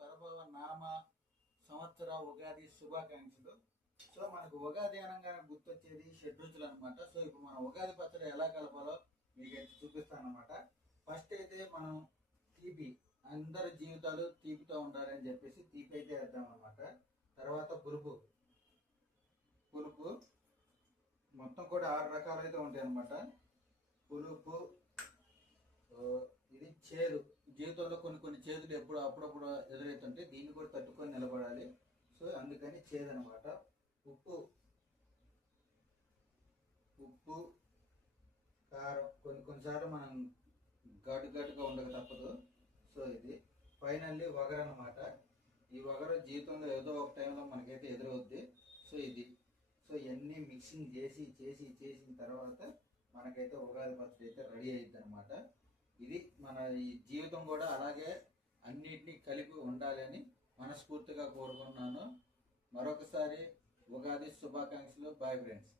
పరభవ నామ సంవత్సర ఉగాది శుభాకాంక్షలు. సో మనకు ఉగాది అనగానే గుర్తొచ్చేది షడ్రుచులు అనమాట. సో ఇప్పుడు మనం ఉగాది పచ్చడి ఎలా కలపాలో మీకైతే చూపిస్తాను అనమాట. ఫస్ట్ అయితే మనం తీపి, అందరి జీవితాలు తీపితో ఉండాలని చెప్పేసి తీపి అయితే వేద్దాం అనమాట. తర్వాత పులుపు మొత్తం కూడా 6 రకాలు అయితే ఉంటాయి అనమాట. పులుపు, ఇది చేదు. జీవితంలో కొన్ని చేదులు అప్పుడప్పుడు ఎదురవుతుంటే దీన్ని కూడా తట్టుకొని నిలబడాలి. సో అందుకని చేదు అనమాట. ఉప్పు, కారం కొన్నిసార్లు మనం ఘాటుగా ఉండక తప్పదు. సో ఇది ఫైనల్లీ వగర అనమాట. ఈ వగర జీవితంలో ఏదో ఒక టైంలో మనకైతే ఎదురవుద్ది. సో ఇది ఇవన్నీ మిక్సింగ్ చేసిన తర్వాత మనకైతే ఉగాది పచ్చడి అయితే రెడీ అయ్యిద్ది అనమాట. ఇది మన ఈ జీవితం కూడా అలాగే అన్నిటినీ కలిపి ఉండాలని మనస్ఫూర్తిగా కోరుకుంటున్నాను. మరొకసారి ఉగాది శుభాకాంక్షలు. Bye friends.